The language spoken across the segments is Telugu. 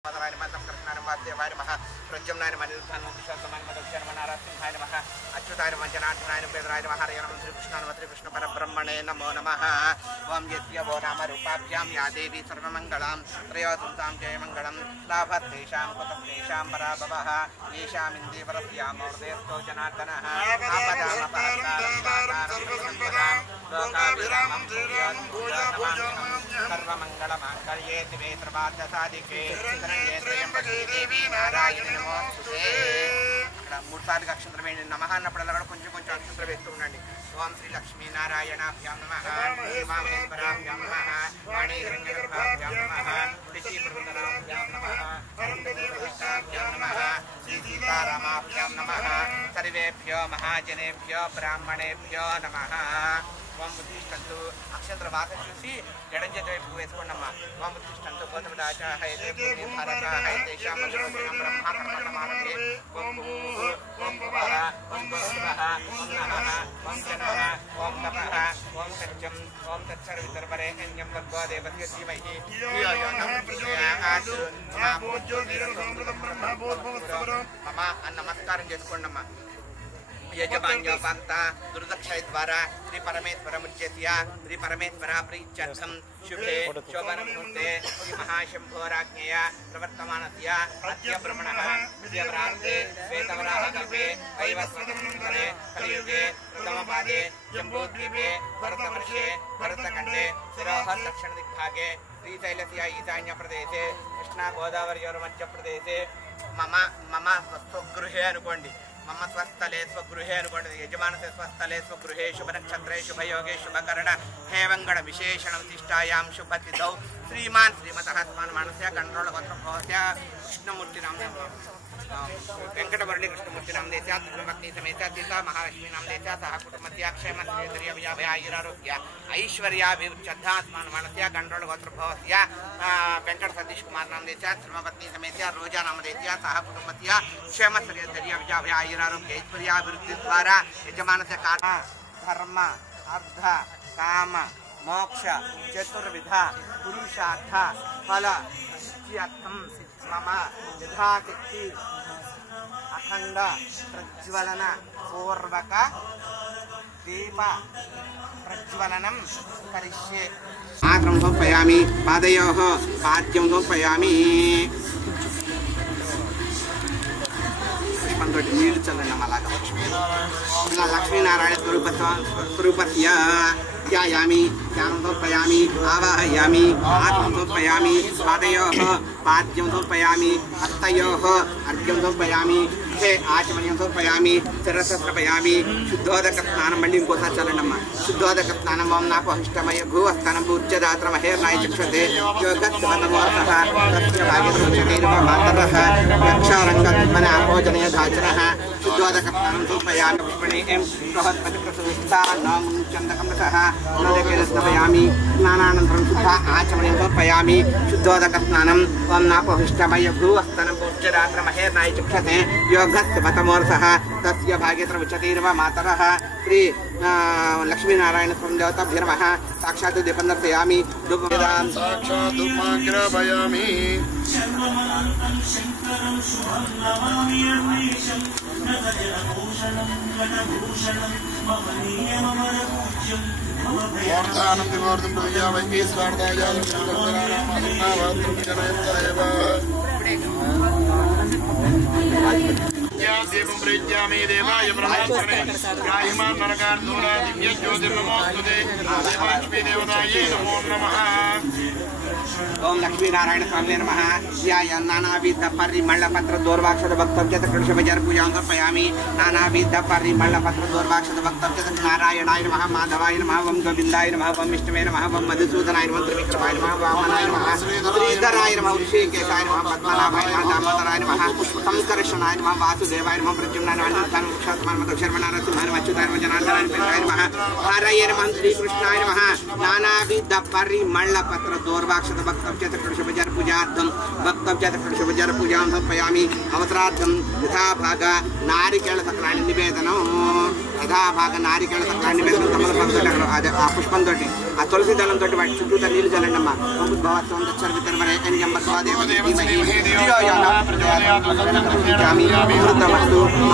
Madalai Matam Krishna Vasyavai Namaha Pranjamnai Manilthan Mukshastamai Madhukshana Manarasimhai Namaha Achyutai Manjanathanai Pedrai Namaha Hariyanam Sri Krishna Vatri Krishna Parabrahmane Namo Namaha Om Yasya Vodama Rupabhyam Ya Devi Sarvamangalam Trayotuntam Jayamangalam Labhat Tesham Kutam Tesham Parabhavaha Yesham Indi Varasyam Ordesto Janatanaha Apadam Apadaram Sarvasampadam Lokaviramam Dhiryam Puja Pujanam Sarvamangalam Ankarye Dive Trabhadya Sadike देवी नारायण नमोस्तुते मूड सार्लु अक्षंतरम वेయండి నమః అన్నప్పుడల్లా కూడా కొంచెం కొంచెం అక్షంతరం వేస్తూ ఉండండి ఓం శ్రీ లక్ష్మీ నారాయణాభ్యాం నమః మామేశ్వరాభ్యాం నమః వాణీహిరణ్యగర్భాభ్యాం నమః తులసీ బృందనాభ్యాం నమః అరుంధతీభ్యాం నమః శ్రీ సీతారామాభ్యాం నమః సర్వేభ్యో మహాజనేభ్యో బ్రాహ్మణేభ్యో నమః ఓం బుద్ధిష్టంతు అక్షంతర వాసన చూసి ఎడం చేతి వైపు వేసుకోండమ్మా ఓం బుద్ధిష్టంతు గోతమదాచ హైతే భూమి భారత హైతే శ్యామశ్రమం బ్రహ్మాకర్మణమానతే ఓం భూః ఓం భువః ఓం భువః ఓం నమః ఓం జనః ఓం తపః ఓం సత్యం ఓం తత్సర్వితర్వరేణ్యం భర్గో దేవస్య ధీమహి ధియో యో నః ప్రచోదయాత్ మా పూజ్యో వీరసంవృతం బ్రహ్మ భూర్భువస్సువరం మమ అన్న నమస్కారం చేసుకోండమ్మా यजमान्यो पंता दुर्दक्षय द्वारा श्री परमेश्वर मुच्यस्य श्री परमेश्वर प्रीत्यर्थम शुभे शोभन मुहूर्ते श्री महाशंभोराज्ञया प्रवर्तमानस्य अद्य ब्रह्मणः विद्याभ्रान्ते श्वेतवराहकल्पे वैवस्वतमन्तरे कलियुगे प्रथमपादे जम्बूद्वीपे भरतवर्षे भरतखण्डे शिरोः दक्षिण दिग्भागे श्रीशैलस्य ईशान्य प्रदेशे कृष्णा गोदावरी मध्य प्रदेशे मम मम स्वगृहे अनुकोंडि मम स्वस्थले स्वगृहे अनुकोंडि यजमानस्य स्वस्थले स्वगृहे शुभ नक्षत्रे शुभ योगे शुभ कर्ण हेवंगण विशेषण विशिष्टायां शुभतिथौ श्रीमान श्रीमतः अस्मान् मानस्य कंट्रोल गोत्रस्य कृष्णमूर्ति नाम वेंकट मुरली कृष्णमूर्ति नाम देशा पत्नी समेत सीता महालक्ष्मी नाम देशा सह कुटुंबस्य क्षेम श्रीधर्य विजय आयुरारोग्य ऐश्वर्याभिवृद्ध्यर्थं अस्मान् मानस्य कंट्रोल गोत्रस्य वेंकट सतीश कुमार नाम देशा धर्मपत्नी समेत रोजा नाम देशा सह कुटुंबस्य क्षेम श्रीधर्य विजय आयुरारोग्य ऐश्वर्याभिवृद्धि द्वारा यजमानस्य कारण धर्म अर्थ काम मोक्ष चतुर्विध पुरुषार्थ फल सिद्ध्यर्थं मम यथाशक्ति अखंड प्रज्वलन पूर्वक दीप प्रज्वलनं करिष्ये आत्रं समर्पयामि पादयोः पाद्यं समर्पयामि पुष्पंतोटी नीళ్ళు చల్లండి అలాగా లక్ష్మీనారాయణ స్వరూపస్య ध्यायामि ध्यानं समर्पयामि आवाहयामि आत्मं समर्पयामि पादयोः पाद्यं समर्पयामि हस्तयोः अर्घ्यं समर्पयामि मुखे आचमनीयं समर्पयामि शिरसः समर्पयामि शुद्धोदकस्नानं मళ్ళీ ఇంకోసారి చల్లండమ్మా शुद्धोदकस्नानं ओम नापहिष्टमय भूवस्थानं पूज्यदात्रमहेर्नाय चक्षते योगस्वनमोर्तः तस्य भाग्यसुचितेर्मातरः यक्षारङ्गत्मन आपोजनय धाचनः शुद्धोदकस्नानं समर्पयामि पुष्पणीं बृहत्पतिप्रसविष्टा नाम चन्दकमृतः नदकेरस्नपयामि स्नानानन्तरं शुद्ध आचमनीयं समर्पयामि शुद्धोदकस्नानं ओम नापहिष्टमय भूवस्थानं पूज्यदात्रमहेर्नाय चक्षते योगस्वतमोर्तः तस्य भाग्यसुचितेर्वा मातरः श्री लक्ष्मीनारायण स्वामी देवताभ्यो नमः साक्षात् दीपं दर्शयामि धूपं साक्षात् धूपाग्रापयामि वार्तानं दिवार्तं प्रयावैः स्वार्ताय देवं प्रज्ञामे देवाय ब्रह्मास्मने गायिमान् नरकान् दूरा दिव्य ज्योतिर्नमोस्तुते देवालक्ष्मी देवतायै नमो नमः ओम लक्ष्मी नारायण स्वामी नमः ध्याय नानाविध परिमलपत्र दोर्वाक्षद वक्तव्यत कृष्णभजर पूजां समर्पयामि नानाविध परिमलपत्र दोर्वाक्षद वक्तव्यत नारायणाय नमः माधवाय नमः ओम गोविन्दाय नमः ओम विष्णवे नमः ओम मधुसूदनाय नमः त्रिविक्रमाय नमः वामनाय नमः श्रीधराय नमः ऋषिकेशाय नमः पद्मनाभाय नमः दामोदराय नमः संकर्षणाय नमः वासुदेवाय नमः प्रद्युम्नाय नमः अनिरुद्धाय नमः क्षात्माय नमः शर्मणाय नमः अच्युताय नमः जनार्दनाय नमः हरये नमः श्री कृष्णाय नमः नानाविध परिमल पत्र दोर्वाक्षत भक्तव्य कृष्णभजर पूजार्थं भक्तव्य कृष्णभजर पूजां समर्पयामि अवतरार्थं यथा भाग नारिकेल सक्राणि निवेदनं यथा भाग नारिकेल सक्राणि निवेदनं तमलपाकं आ पुष्पं तोटी आ तुलसी दलं तोटी वाటి చుట్టూతా నీళ్లు చల్లన్నమ్మ భగవత్వం దచ్చర్వితర్వరే ఎన్యం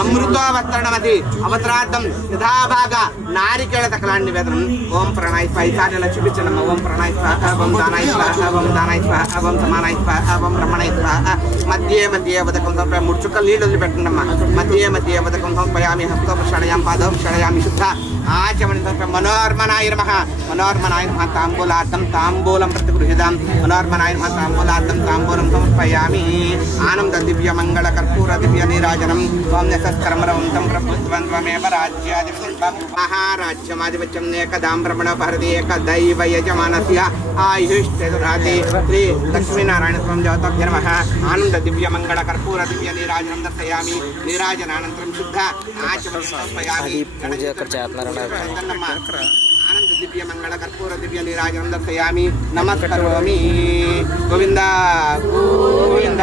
అమృతోవత్తరణమతి అవతరార్థం యథా భాగ నారికేళ సకలాన్ని నివేదనం ఓం ప్రణాయ స్వాహ ఈసారిలో చూపించండి ఓం ప్రణాయ స్వాహ ఓం దానాయ స్వాహ ఓం దానాయ స్వాహ ఓం సమానాయ స్వాహ ఓం బ్రహ్మణాయ స్వాహ మధ్యే మధ్యే వదకం సమర్పయ 3 చుక్కల నీళ్ళు వదిలిపెట్టండమ్మా మధ్యే మధ్యే వదకం సమర్పయామి హస్తో ప్రక్షాళయామి పాదం ప్రక్షాళయామి శుద్ధ ఆచమనం సమర్పయ మనోర్మనాయ నమః మనోర్మనాయ నమః తాంబూలార్థం తాంబూలం ప్రతిగృహ్యతాం మనోర్మనాయ నమః తాంబూలార్థం తాంబూలం సమర్పయామి ఆనంద దివ్య మంగళ కర్పూర దివ్య నీరాజనం ఓం నసస్కరమరవంతం ప్రభుత్వంత్వమేవ రాజ్యాధిపతిం మహారాజ్యమాధిపత్యం ఏకదాం బ్రహ్మణ భారతి ఏక దైవ యజమానస్య ఆయుష్యదురాతి శ్రీ లక్ష్మీనారాయణ స్వామి దేవతాభ్య నమః ఆనంద దివ్య మంగళ కర్పూర దివ్య నీరాజనం దర్శయామి నీరాజనానంతరం శుద్ధ ఆచమనం సమర్పయామి ఆనంద దివ్య మంగళ కర్పూర దివ్య నీరాజనం దర్శయామి నమస్కరోమి గోవింద గోవింద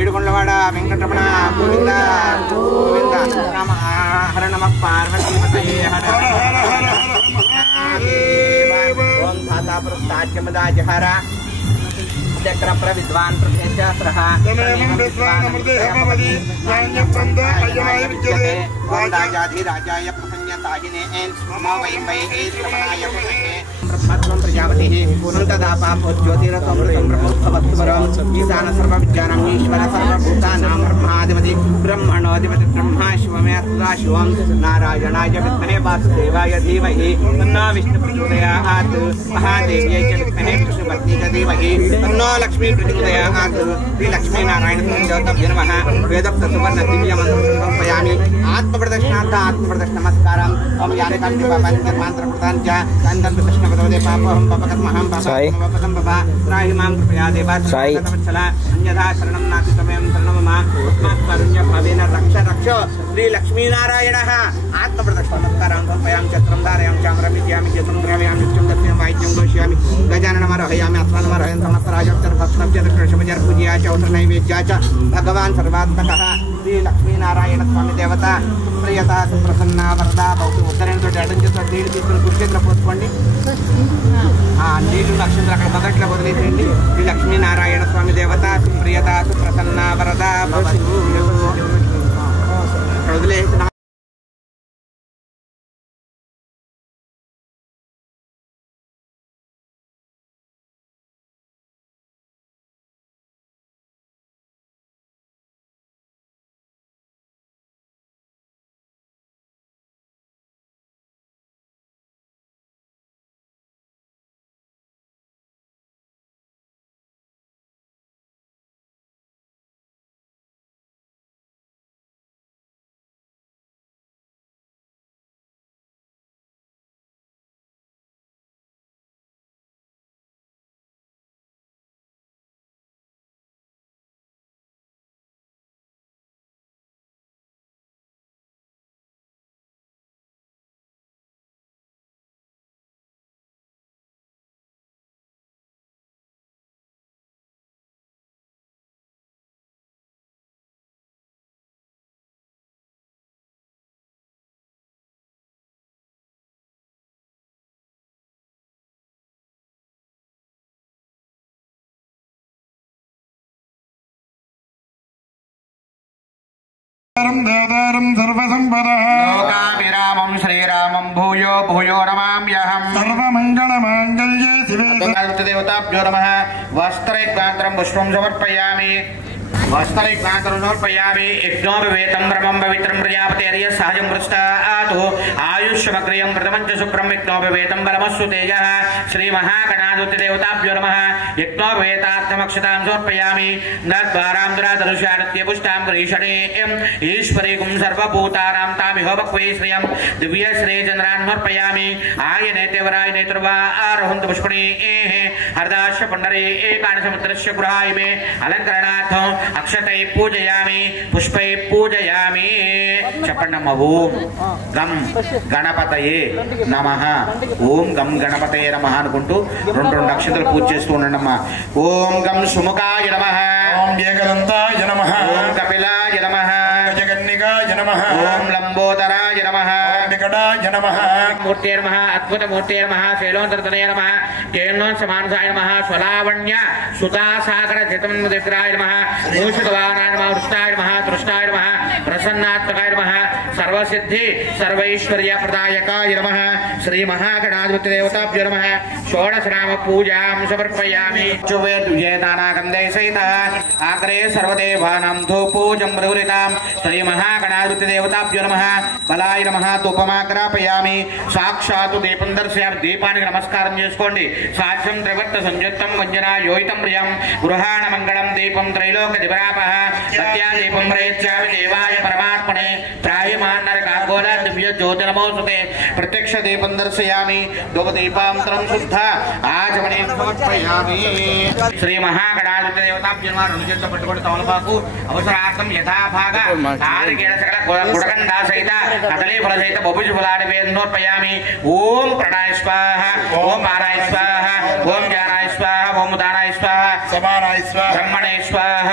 ఏడుకొండలవాడ వెంకటరమణ గోవింద గోవింద నమ హర నమ పార్వతీపతయే హర ఓం ధాతా పురుషాచ్యమదా జహర చక్ర ప్రవిద్వాన్ ప్రత్యశాస్త్రః ఓం రాజాధిరాజాయ ప్రసన్యతాహినే మమ వై వై శ్రవణాయ బ్రహ్మత్వం ప్రజాపతి పూర్ణంతదాపాపోజ్యోతిరసమృతం బ్రహ్మోత్సవత్వరం ఈశాన సర్వవిద్యానాం ఈశ్వర సర్వభూతానాం బ్రహ్మాధిపతి బ్రహ్మణోధిపతి బ్రహ్మా శివమే సదా శివం నారాయణాయ విద్మహే వాసుదేవాయ ధీమహి తన్నో విష్ణు ప్రచోదయాత్ మహాదేవ్యై చ విద్మహే విష్ణుపత్ని చ ధీమహి తన్నో లక్ష్మీ ప్రచోదయాత్ శ్రీ లక్ష్మీనారాయణ దేవతాభ్యో నమః వేదోక్త సువర్ణ దివ్య మంత్రం సమర్పయామి ఆత్మప్రదక్షిణార్థ ఆత్మప్రదక్షిణ నమస్కారం ఓం యానకాంతి మంత్ర ప్రధాన చ కందం కృష్ణ పదవదే పాపహం పాపకర్మహం పాపకం బాబా త్రాహి మాం కృపయా దేవాత్సల అన్యథా శరణం నాతి త్వమేవం శరణం మమ ఆత్మకారుణ్య భావేన రక్ష రక్ష శ్రీ లక్ష్మీనారాయణః ఆత్మప్రదక్షిణ నమస్కారం సమర్పయామి చత్రం ధారయామి చామరం విద్యామి చేతం ద్రవ్యామి నిత్యం దర్శనం వాయిద్యం ఘోషయామి గజాననమర్హయామి అస్మానమర్హయం సమస్తరాజోత్తర భక్తవ్య కృష్ణభజర పూజయా చ ఉత్తర నైవేద్యా చ భగవాన్ సర్వాత్మకః శ్రీ లక్ష్మీనారాయణ స్వామి దేవత సుప్రియత సుప్రసన్న వరద భక్తి ఉత్తరంతో అడంజతో నీళ్లు తీసుకుని కుర్చేతులు పోసుకోండి నీళ్లు నక్షత్రం అక్కడ మొదట్లో వదిలేసేయండి శ్రీ లక్ష్మీనారాయణ స్వామి దేవత సుప్రియత సుప్రసన్న వరద భవతు వదిలేసిన దేవతారం సర్వసంపదః లోకాభిరామం శ్రీరామం భూయో భూయో నమామ్యహం సర్వమంగళమాంగళ్యే శివే దేవతాభ్యో నమః వస్త్రైకాంతరం పుష్పం సమర్పయామి वस्त्रैकान्तरं समर्पयामि यज्ञोपवेतं ब्रह्मं पवित्रं प्रजापते अर्य सहजं पृष्ठातु आयुष्यमग्रियं प्रथमं च शुक्रं यज्ञोपवेतं बलमस्सु तेजः श्रीमहागणाधिपति देवताभ्यो नमः यज्ञोपवेतार्थमक्षतां समर्पयामि नद्वारां दुराधनुष्यानत्य पुष्टां गरीषणेयं ईश्वरीकुं सर्वभूतानां तामिह भक्वे श्रियं दिव्य श्रेयचन्द्रान् समर्पयामि आयनेतेवराय नेत्रवा आरोहन्तु पुष्पणे हरदाश्य पण्डरे एकादशमुद्रस्य गृहाय मे अलङ्करणार्थं అక్షతై పూజయామి పుష్పై పూజయామి. చెప్పండి అమ్మ. ఓం గం గణపతయే నమః. ఓం గం గణపతయే నమః అనుకుంటూ రెండు అక్షతలు పూజ చేస్తూ ఉండండి అమ్మ. ఓం గం సుముఖాయ నమః. ఓం ఏకదంతాయ నమః. ఓం కపిలాయ నమః. జగన్నికాయ నమః. ఓం లంబోదరాయ నమః. ఓం వికటాయ నమః. మూర్తే నమః. అద్భుతమూర్తే నమః. శైలోంతరతనయ నమః. కేళోన్సమానసాయ నమః. స్వలావణ్య సుతాసాగర చితమన్ముద్రాయ నమః. మూషికవాహనాయ నమః. వృష్టాయ నమః. తృష్టాయ నమః. ప్రసన్నాత్మకాయ నమః. సర్వసిద్ధి సర్వైశ్వర్య ప్రదాయకాయ నమః. శ్రీ మహాగణాధిపతి దేవతాభ్యో నమః. షోడశనామ పూజాం సమర్పయామి. విజయనానాగంధై సహిత ఆగ్రే సర్వదేవానాం ధూపూజం ప్రవృతాం. శ్రీ మహాగణాధిపతి దేవతాభ్యో నమః. బలాయ నమః. ధూపమాగ్రాపయామి. సాక్షాత్తు దీపం దర్శయామి. దీపానికి నమస్కారం చేసుకోండి. సాధ్యం త్రివర్త సంయుక్తం వంజనా యోయితం ప్రియం గృహాణ మంగళం దీపం త్రైలోక దివరాపః. సత్యా దీపం ప్రయచ్చామి దేవాయ పరమాత్మనే త్రాయమాన్నర కార్గోళ దివ్య జ్యోతిర్నమోస్తుతే. ప్రత్యక్ష దీపం దర్శయామి. ధూపదీపాంతరం శుద్ధ ఆచమనే సమర్పయామి. శ్రీ మహాగణాధిపతి దేవతాభ్యో నమః. రెండు చేతులు పట్టుకొని తమలపాకు అవసరార్థం యథాభాగ నారికేళ సకల గుడగండా సహిత కదలీ ఫల సహిత బొబ్బుజు ఫలాన్ని వేదనోర్పయామి. ఓం ప్రణాయ స్వాహ. ఓం పారాయ స్వాహ. ఓం జ్ఞానాయ స్వాహ. ఓం ఉదానాయ స్వాహ. సమానాయ స్వాహ. బ్రహ్మణే స్వాహ.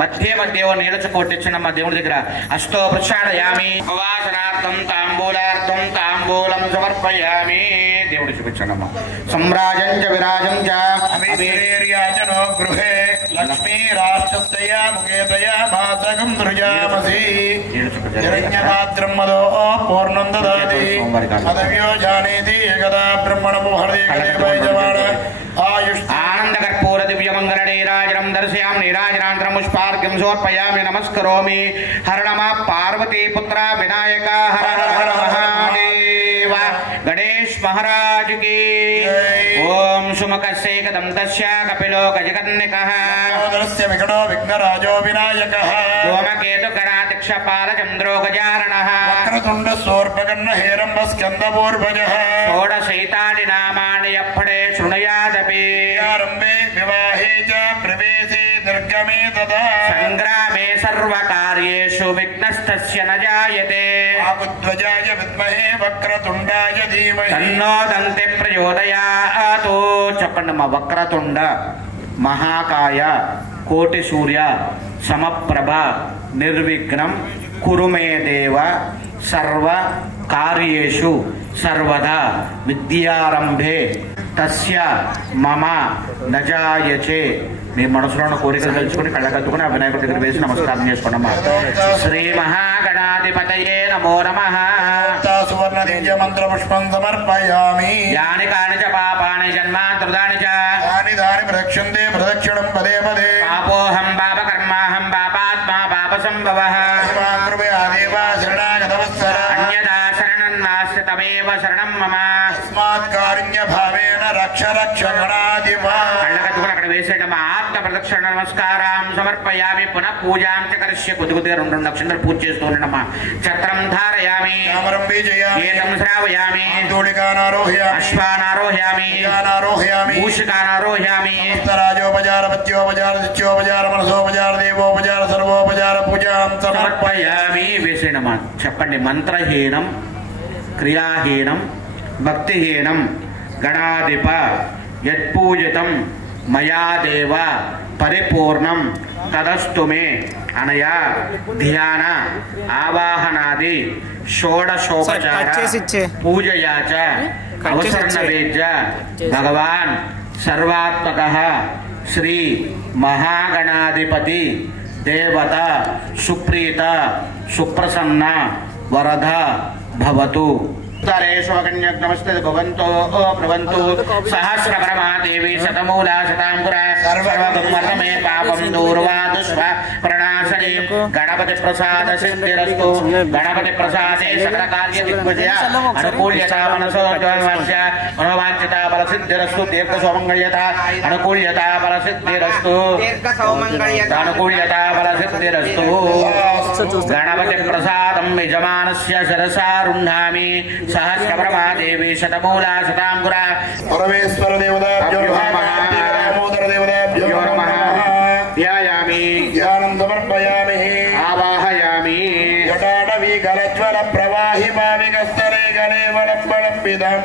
మధ్య మధ్య నీడచు కొట్టించండి దేవుడి దగ్గర. అష్టో ప్రక్షాళయామి. ఉపవాసనార్థం తాంబూలార్థం తాంబూలం సమర్పయామి. దేవుడు చూపించండమ్మ. సమ్రాజం చ విరాజం చ అభిరేర్యాజనో గృహే లక్ష్మీరాష్ట్రస్తయా ముఖేతయా మాతకం దృజామసి. హిరణ్యపాత్రం మదో పూర్ణం దదాతి పదవ్యో జానేతి ఏకదా బ్రహ్మణము హృదయగదేవైజమాన ఆయుష్. ఆనందకర్పూర దివ్యమంగళ నీరాజనం దర్శయామి. నీరాజనాంతరం పుష్పార్ఘ్యం సమర్పయామి. నమస్కరోమి. హర నమ పార్వతీ పుత్ర వినాయక హర హర మహాదేవ. గణేష్ మహారాజ్ కి. ఓం సుముఖస్యేకదంతస్య కపిలో గజకర్ణికః. వికటో విఘ్నరాజో వినాయకః. ధూమకేతు గణాధ్యక్ష పాలచంద్రో గజారణః. వక్రతుండ సోర్పకర్ణ హేరంబ స్కందపూర్వజః. షోడశైతాని నామాని యప్పడే శృణుయాదపి. ఆరంభే వివాహే చ ప్రవేశే నిర్గమే తదా. సంగ్రామే సర్వకార్యేషు విఘ్నస్తస్య న జాయతే. ఆకుధ్వజాయ విద్మహే వక్రతుండాయ ధీమహి తన్నో దంతే ప్రచోదయాతు. చెప్పండి మా. వక్రతుండ మహాకాయ కోటి సూర్య సమప్రభ నిర్విఘ్నం కురు మే దేవ సర్వ కార్యేషు సర్వదా విద్యారంభే తస్య మమ నజాయచే. మీ మనసులో ఉన్న కోరికలు తెలుసుకుని కళ్ళకద్దుకుని ఆ వినాయకుడి దగ్గర వేసి నమస్కారం చేసుకోండమ్మా. శ్రీ మహాగణాధిపతయే నమో నమః. సువర్ణ దివ్య మంత్ర పుష్పం సమర్పయామి. యాని కాని చ పాపాని జన్మాంతర్దాని చ దాని దాని ప్రదక్షిణే ప్రదక్షిణం పదే పదే. పాపోహం పాప కర్మాహం పాపాత్మా పాప సంభవః. దేవ శరణాగతవత్సర అన్యదా శరణం నాస్తి తమేవ శరణం మమ. తస్మాత్ కారుణ్య భావేన రక్ష రక్ష గణాధిప. కళ్ళకద్దుకుని అక్కడ వేసేటమ్మా. ఆత్మ ప్రదక్షిణ నమస్కారం సమర్పయామి. పునః పూజాం చ కరిష్య. కొద్దిగా రెండు అక్షంతలు పూజ చేస్తూ ఉండమ్మా. ఛత్రం ధారయామి. చామరం బీజయామి. గీతం శ్రావయామి. ధూళికానారోహయామి. అశ్వానారోహయామి. ఆరోహయామి. మూషికానారోహయామి. రాజోపచార పత్యోపచార నిత్యోపచార మనసోపచార దేవోపచార సర్వోపచార పూజాం సమర్పయామి. వేసేనమ్మా. చెప్పండి. మంత్రహీనం క్రియాహీనం భక్తిహీనం గణాధిప యత్పూజితం మయా దేవ పరిపూర్ణం తదస్తు మే అనయా ధ్యాన ఆవాహనాది షోడశోపచార పూజయాచ అవసరనవేద్య భగవాన్ సర్వాత్మకః శ్రీ మహాగణాధిపతి దేవత సుప్రీత సుప్రసన్న వరద భవతు. నమస్తే భవంతో భవంతు. సహస్రపరమా దేవి శతమూలా శతాంకుర సర్వగురుమర్మే పాపం దూర్వాదుష్వ ప్రణాశనే. గణపతి ప్రసాద సిద్ధిరస్తు. గణపతి ప్రసాదే సకల కార్య దిగ్విజయ అనుకూల్యత మనసోజ్వలస్య మనోవాంఛిత బల సిద్ధిరస్తు. దీర్ఘ సౌమంగళ్యత అనుకూల్యత బల సిద్ధిరస్తు. అనుకూల్యత బల సిద్ధిరస్తు. గణపతి ప్రసాదం యజమానస్య శిరసా రుహ్ణామి. సహస్రపరమా దేవి శతమూలా శతాంకుర. పరమేశ్వర దేవతాభ్యో నమః. దేవతాభ్యో నమః. ధ్యాయామి. ధ్యానం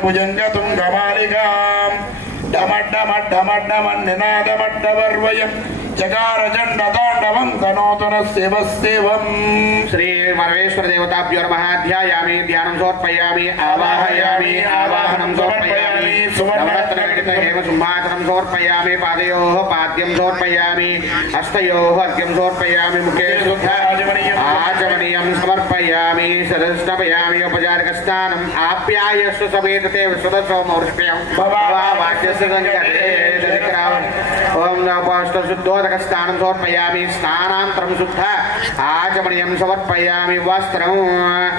भुजङ्गतुङ्गमालिकाम् डमड्डमड्डमड्डमन्निनादमड्डवर्वयम् जगारजण्डताण्डवं तनोतु नः शिवस्तेवम् श्री परमेश्वर देवताभ्यो नमः ध्यायामि ध्यानं समर्पयामि आवाहयामि आवाहनं समर्पयामि नवरत्नघटित हेम सिंहासनं समर्पयामि पादयोः पाद्यं समर्पयामि हस्तयोः अर्घ्यं समर्पयामि मुखे शुद्ध आचमनीयं समर्पयामि सरस्नपयामि औपचारिकस्नानम् आप्यायस्व समेतते विश्वदसोमौष्म्यं वाक्यस्य संकटे ओम नमोऽस्तु शुद्धोदकस्नानं समर्पयामि स्नानान्तरं शुद्ध आचमनीयं समर्पयामि वस्त्रम्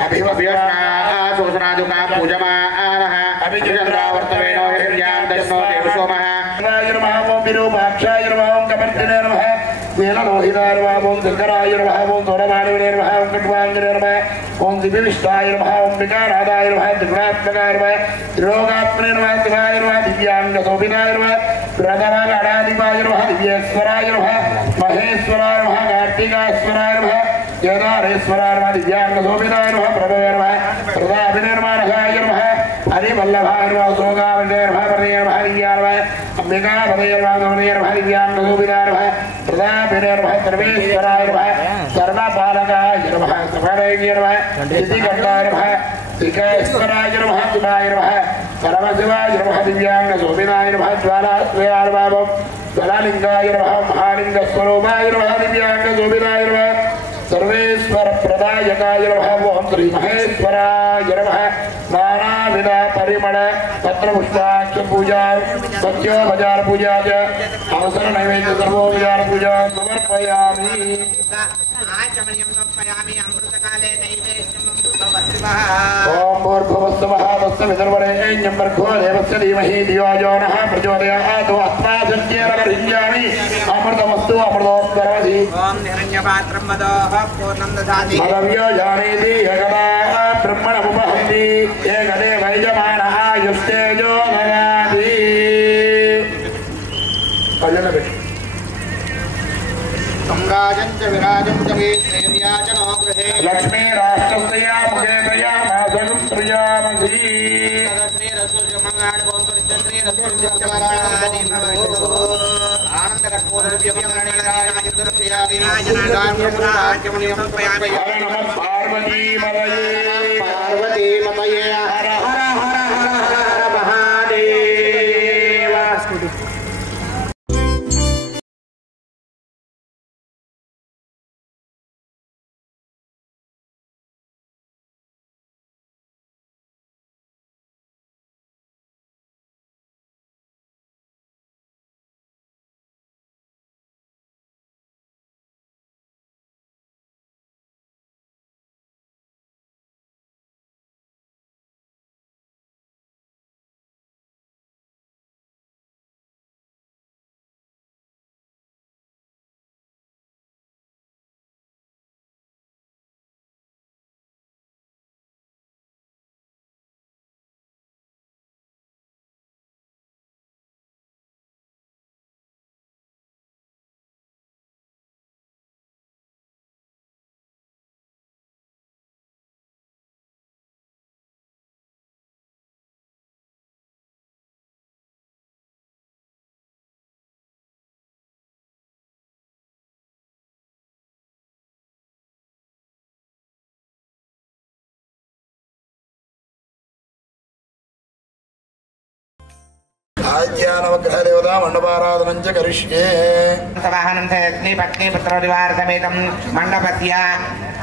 अभिवस्त्राशोषणादुका पूजमानः अभिचन्द्रावर्तवेनो हिरण्यां दशनो देवसोमः नमः ओं विरूपाक्षाय नमः ओं कपर्दिने नमः नीललोहिताय नमः ओं शङ्कराय नमः ओं दोरमाणिने नमः ओं कट्वाङ्गिने नमः ओं दिव्यविष्टाय नमः ओं विकारादाय नमः त्रिगुणात्मकाय नमः त्रिलोकात्मने नमः शिवाय नमः दिव्याङ्गशोभिताय नमः प्रथमगणाधिपाय नमः दिव्येश्वराय नमः महेश्वराय नमः कार्तिकेश्वराय नमः केदारेश्वराय नमः दिव्याङ्गशोभिताय नमः प्रभवे नमः प्रतापिने नमः नमः हरिवल्लभाय नमः सोगावते नमः प्रदे नमः दिव्याय नमः अंबिकापदे नमः गमने नमः दिव्याङ्गशोभिताय नमः प्रतापिने नमः सर्वेश्वराय नमः सर्वपालकाय नमः सफलैर्य नमः सिद्धिकर्ताय नमः सिद्धेश्वराय नमः शिवाय नमः परमशिवाय नमः दिव्याङ्गशोभिताय नमः ज्वालास्वयाय नमः ज्वललिङ्गाय नमः महालिङ्गस्वरूपाय नमः दिव्याङ्गशोभिताय नमः सर्वेश्वर प्रदायकाय नमः ओं श्री महेश्वराय नमः नानाविध परिमल पत्रपुष्पाक्ष पूजा सत्योपचार पूजा च अवसर नैवेद्य सर्वोपचार पूजा समर्पयामि आचमनीयं समर्पयामि अमृतकाले नैवेद्यं ओम भूर्भुवस्सुवः तस्सवितुर्वरेण्यं भर्गो देवस्य धीमहि धियो यो नः प्रचोदयात् आत्मासत्येनवरिञ्जामि अमृतमस्तु अमृतोत्तरमसि ओम हिरण्यपात्रं मदोः पूर्णं ददाति मदव्यो जानीति यगदा ब्रह्मणमुपहन्ति एकदेव यजमानः युष्टेजो ददाति संगाजं च विराजं च वीर्याजनो गृहे लक्ष्मी राष्ट्रस्या मुखे दया मासगं प्रियामसि श्री रसुलमंगाण बोलतुश्री रसुलमंगाणी पार्वती मतये हर हर हर हर हर महादेव आद्यानवग्रह देवता मंडपाराधनं च करिष्ये सवाहनं अग्नि पत्नी पुत्रपरिवार समेतं मंडपस्य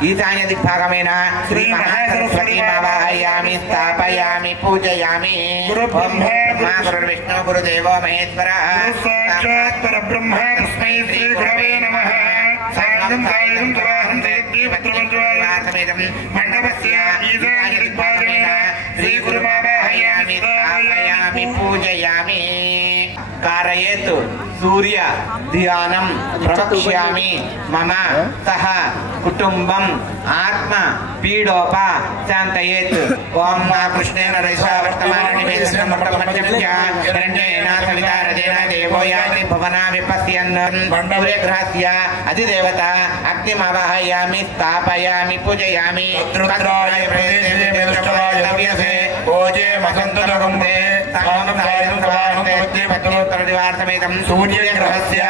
ईशान्य दिक्भागमेन श्री महासरस्वती आवाहयामि स्थापयामि पूजयामि गुरु ब्रह्मा गुरु विष्णु गुरुदेवो महेश्वरः साक्षात् परब्रह्म तस्मै श्री गुरवे नमः सायं सायं सवाहं देवी पुत्रपरिवार समेतं मंडपस्य ईशान्य दिक्भागमेन श्री गुरुमावाहयामि स्थापयामि पूजयामि कारयेत् सूर्य ध्यानं प्रवक्ष्यामि मम सह कुटुंबं आत्म पीडोपा शान्तयेत् ओम कृष्णेन रैसा वर्तमान निवेदनं मठमध्यस्य हिरण्येन सविता रजेन देवो याति भवना विपश्यन् सूर्यग्रहस्य अधिदेवता अग्निमावाहयामि स्थापयामि पूजयामि रुद्राय प्रेते मेदुष्टवाय नव्यसे ओजे मसन्तलगुंदे सूर्यग्रहस्य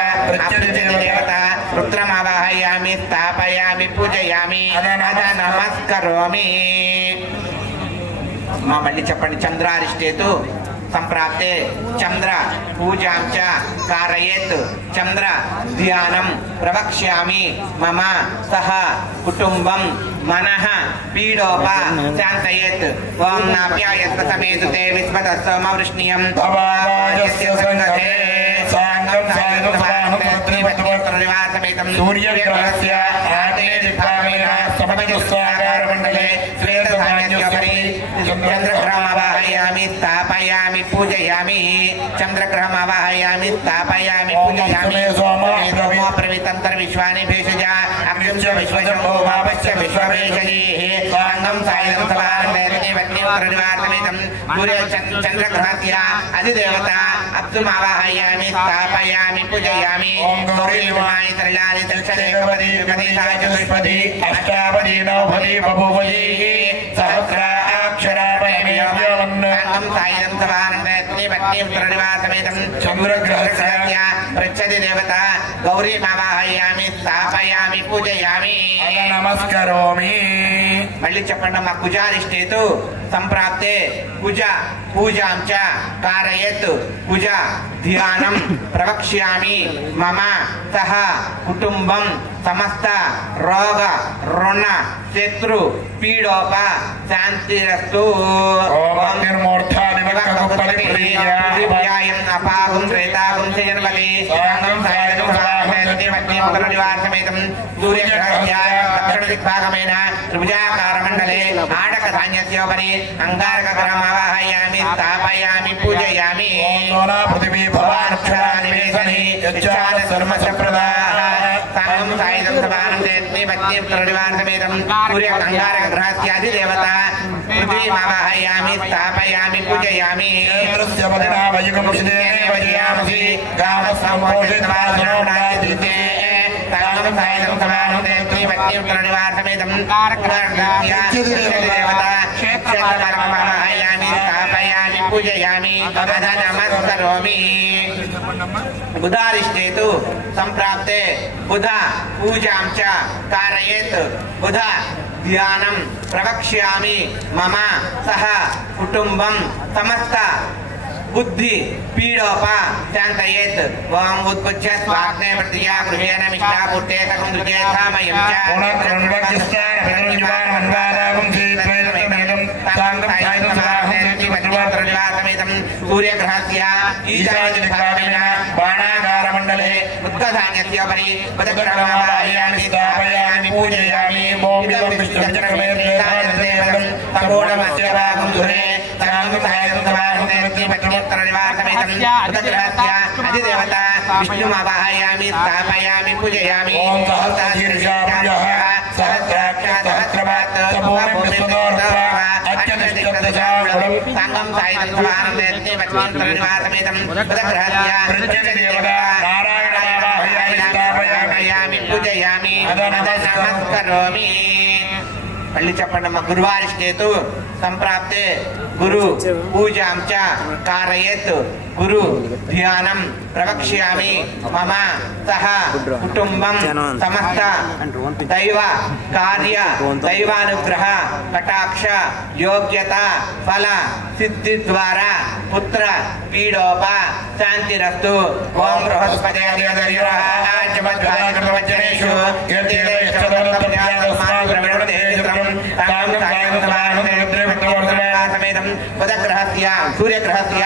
देवता रुद्रमावाहयामि स्थापयामि पूजयामि नमस्करोमि मళ్ళీ చెప్పండి చంద్రారిష్టేతు సంప్రాప్తే చంద్ర పూజాం చ कारयेत् చంద్ర ధ్యానం ప్రవక్ష్యామి మమ సహ కుటుంబం మనః పీడోప శాంతయేత్ ఓం నాప్యాయస్త సమేతు తే విశ్వతస్సమ వృష్ణియం భవాయస్య సంగతే సాంగం సాయుధవానుత్రివత్వత్రనివాసమేతం సూర్యగ్రహస్య ఆదే దిక్పావేన సమజస్సాగారమండలే శ్వేతధాన్యోపరి చంద్రగ్రహమావాహయామి స్థాపయామి పూజయామి చంద్రగ్రహమావాహయామి స్థాపయామి పూజయామి సోమో ప్రవితంతర విశ్వాని భేషజ అగ్నించ విశ్వజంభో భావశ్చ విశ్వవేషజీః సాంగం సాయుధం సవార్ణేతివత్నివత్రనివాసమేతం సూర్య చంద్రగ్రహస్య అధిదేవత అప్సుమావాహయామి స్థాపయామి పూజయామి గౌరీమాయ సరళాది దక్షదేవపది విపదితాయ చతుష్పది అష్టాపది నవపది బభూవజీః సహస్రాక్షరాపయమి సాంగం సాయుధం సవార్ణేతివత్నివత్రనివాసమేతం చంద్రగ్రహస్య ప్రచ్చది దేవత గౌరీమావాహయామి స్థాపయామి పూజయామి నమస్కరోమి మళ్ళీ చెప్పండి మా కుజారిష్టేతు సంప్రాప్తే కుజ పూజాం చ कारयेत् కుజ ధ్యానం ప్రవక్ష్యామి మమ సహ కుటుంబం సమస్త రోగ రుణ శత్రు పీడోప శాంతిరస్తు ఓం నిర్మూర్ధాదివక్రగుప్పలిప్రియాయం అపాగుం త్రేతాగుం జన్మలి సాంగం సాయుధం సవార్ణేతివత్నివత్రనివాసమేతం సూర్యగ్రహస్య దక్షిణ దిక్భాగమైన త్రిభుజాకారమండలే ఆడక ధాన్యస్యోపరి అంగారకగ్రహమావాహయామి స్థాపయామి పూజయామి పృథివీ భవానక్షరానివేశని యచ్చాన సర్మస్య ప్రదాః సాంగం సాయుధం సవార్ణేతివత్నివత్రనివాసమేతం సూర్య అంగారకగ్రహస్య అధిదేవత పృథివీమావాహయామి స్థాపయామి పూజయామి ఇంద్రస్య పదినా వయుగంశిదేన వజయామసి గామస్సంపోషితవాసునౌనాదితే సాంగం సాయుధం సవార్ణేతివత్నివత్రనివాసమేతం कारकग्रहస్య అధిదేవత క్షేత్రమావాహయామి స్థాపయామి పూజయామి నమస్కరోమి బుధారిష్టేతు సంప్రాప్తే బుధ పూజాం చ कारयेत् బుధ ధ్యానం ప్రవక్ష్యామి మమ సహ కుటుంబం సమస్త బుద్ధి పీడోప శాంతయేత్ ఓం ఉత్పత్య స్వాగ్నే ప్రతియా గృహేణ మిష్టాపూర్తే సకం దుర్గేధామయం చ పునః सूर्यग्रहस्य ईशान्यदिक्भागेन बाणागारमण्डले उत्तधान्यस्योपरि पदग्रहमावाहयामि स्थापयामि पूजयामि ओम विष्णुचक्रमेतेन तपोणमस्य भागं धुरे सांगं सायुधं सवार्णेतिवत्निवत्रनिवासमेतं उत्तग्रहस्य अधिदेवता विष्णुमावाहयामि स्थापयामि पूजयामि ओम सहस्रशीर्षः सहस्राक्ष सहस्रपात् संगम सायुधं सवार्णेतिवत्निवत्रनिवासमेतं उत्तग्रहस्य प्रत्यदेवता नारायणमावाहयामि पूजयामि नमस्करोमि మళ్ళీ చెప్పండి అమ్మ గురువారిష్టేతు సంప్రాప్తే గురు పూజాం చ कारयेत् గురు ధ్యానం ప్రవక్ష్యామి మమ సహ కుటుంబం సమస్త దైవ కార్య దైవానుగ్రహ కటాక్ష యోగ్యత ఫల సిద్ధి ద్వారా పుత్ర పీడోప శాంతిరస్తు ఓం బృహస్పతే ఆజ్యమద్వాకృతవచనేషు బుధగ్రహస్య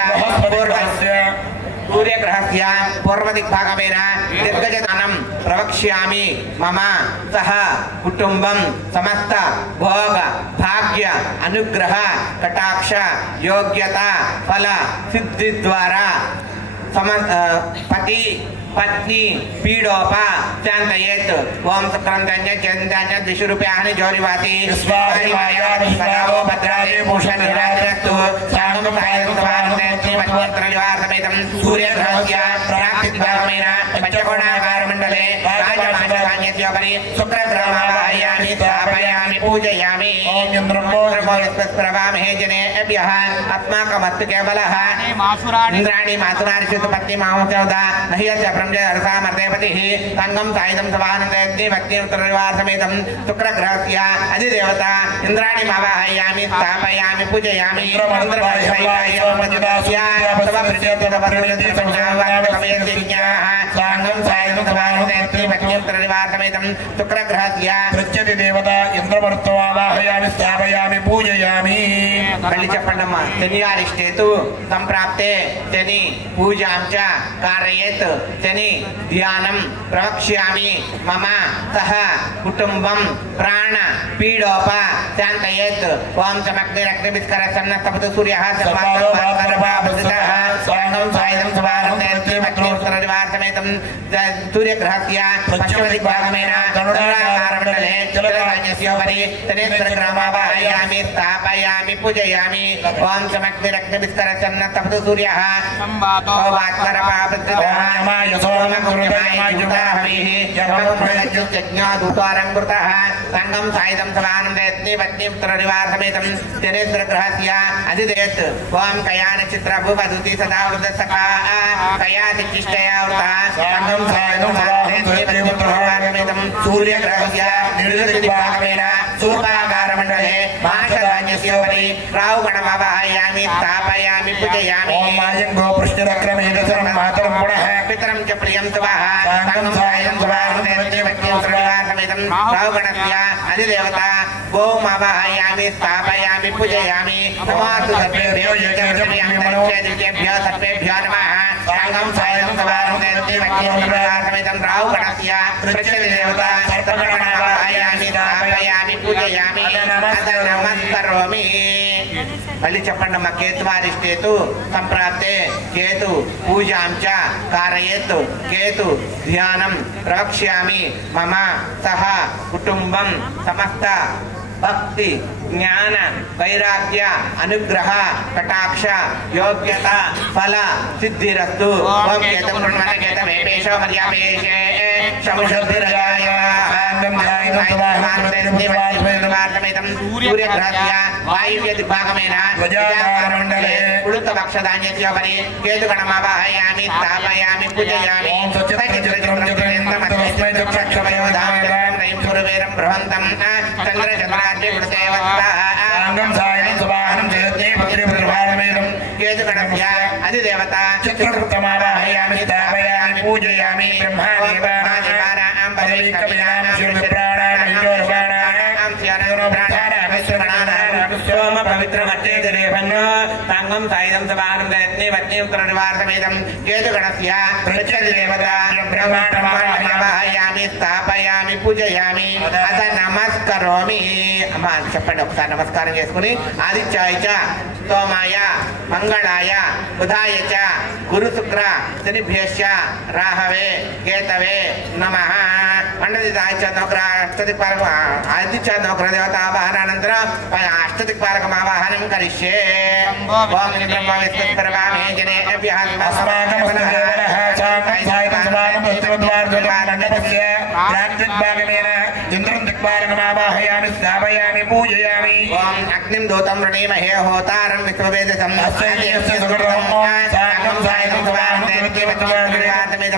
సూర్యగ్రహస్య పూర్వదిక్భాగమైన నిర్గజనం ప్రవక్ష్యామి మమ సహ కుటుంబం సమస్త భోగ భాగ్య అనుగ్రహ కటాక్ష యోగ్యత ఫల సిద్ధి ద్వారా पति पत्नी पीडोपा शांतयेत ओम सुक्रंदन्य चंदन्य दिशुरूप्यानि जोरिवाति स्वाहा स्वाहा भद्रादि भूषण निराजतु सांगम सायं स्वाहान्ति मत्वत्रनिवास समेतं सूर्यग्रहस्य प्राप्तिभागमेन पंचकोणाकार मंडले राजमानसान्यत्योपरि शुक्रग्रहमावाहयामि स्थापयामि पूजयामि ओम इंद्रमोद्रमोस्प्रभामहे जनेभ्यः अस्माकमस्तु केवलः इंद्राणि मासुराणि सुपत्नि माहोचौदा नह्यस्य सामर्थ्यपतिः संगम सायुधं सभानन्दयति भक्तिं त्रिवार समेतं शुक्रग्रहस्य अधिदेवता इंद्राणि मावाहयामि स्थापयामि पूजयामि संगम सायुधं सभानन्दयति भक्तिं त्रिवार समेतं शुक्रग्रहस्य प्रत्यति देवता इंद्रमरुत्वावाहयामि स्थापयामि पूजयामि मళ్ళీ చెప్పండమ్మా శనివారిష్టేతు సంప్రాప్తే శని పూజాం చ कारयेत् शनि ध्यानं प्रवक्ष्यामि मम सह कुटुंबं प्राण पीडोप शांतयेत् ओम समग्निरग्निभिस्करसन्नस्तपतु सूर्यः सर्वान्तः स्वांगं सायुधं सभानन्दयति भक्तिं समेतं सूर्यग्रहस्य पश्चिमदिग्भागमेन गरुडाकारमण्डले जलराज्यस्योपरि तनेत्रग्रामावाहयामि स्थापयामि पूजयामि ओम समग्निरग्निभिस्करसन्नस्तपतु सूर्यः संवातो वाक्करपापृतः संगम सायुधं सभानन्दयति भक्तिं त्रिवार समेतं शनेन्द्रग्रहस्य अधिदेत् ओम कयानचित्रभुवदुति सदा वृद्धसखा कयातिष्ठया वृतः संगम सायुधं सभानन्दयति समेतं सूर्यग्रहस्य निर्दिभागमेन सूर्याकारमण्डले महाशराज्यस्योपरि राहुगणमावाहयामि स्थापयामि पूजयामि ओम मायङ्गो पृष्ठरक्रमेण मातरं पुनः पितरं च प्रियं तवः संगम सायुधं सभानन्दयति भक्तिं त्रिवार समेतं राहुगणस्य अधिदेवता ओम आवाहयामि स्थापयामि पूजयामि नमोस्तु सर्वेभ्यो दिव्येभ्यो सर्वेभ्यो नमः संगम सायुधं सभानन्दयति भक्तिं त्रिवार समेतं राहुगणस्य प्रत्यतिदेवता सर्वगणमावाहयामि स्थापयामि पूजयामि नमस्करोमि मళ్ళీ చెప్పండమ్మా కేతువారిష్టేతు సంప్రాప్తే కేతు పూజాం చ कारयेत् కేతు ధ్యానం ప్రవక్ష్యామి మమ సహ కుటుంబం సమస్త భక్తి జ్ఞాన వైరాగ్య అనుగ్రహ కటాక్ష యోగ్యత ఫల సిద్ధిరస్తు ఓం కేతం బ్రహ్మణ కేత వేపేశో మర్యాపేశే శముషుద్ధిరజాయ సంగం సాయుధం సూర్యగ్రహస్య వాయువ్య దిగ్భాగమేన విజయమండలే ఉడుత భక్షధాన్యస్యోపరి కేతుగణమావాహయామి స్థాపయామి పూజయామి सूर्यवीरं बृहन्तं चन्द्रचन्द्राद्य गुरुदेवतांगं सायं सुवाहनं जयते पुत्रिपुत्रभारमेदं केतुगणस्य अधिदेवता चित्रगुप्तमावाहयामि स्थापयामि पूजयामि ब्रह्मादेवानां बलिकमयां शिवप्राणानां योर्वाणां सोम पवित्रमत्ते देवन्नो संगम सायुधं सभानन्दयति भक्तिं त्रिवार समेतं केतुगणस्य प्रत्यतिदेवता ब्रह्माण्डमावाहयामि स्थापयामि पूजयामि अथ नमस्करोमि అమ్మా చెప్పండి ఒకసారి నమస్కారం చేసుకుని ఆదిత్యాయ చ సోమాయ మంగళాయ బుధాయ చ గురు శుక్ర శనిభ్యశ్చ రాహవే కేతవే నమః మండలితాయ చ నవగ్రహ అష్టదిక్పాలక ఆదిత్య నవగ్రహ దేవత ఆవాహనానంతరం అష్టదిక్పాలకం ఆవాహనం కరిష్యే ఓం బ్రహ్మ విష్ణు పరమామే జనేభ్యః అస్మాకం దేవనః చాకం సాయుధం సమానం భక్తివద్వార మండపస్య ప్రాక్తిక్భాగమేన ఇంద్రం దిక్పాలకమావాహయామి స్థాపయామి పూజయామి ఓం అగ్నిం దూతం వృణీమహే హోతారం విశ్వవేదసం అస్యస్య సుగృహం సాకం సాయుధం సమానం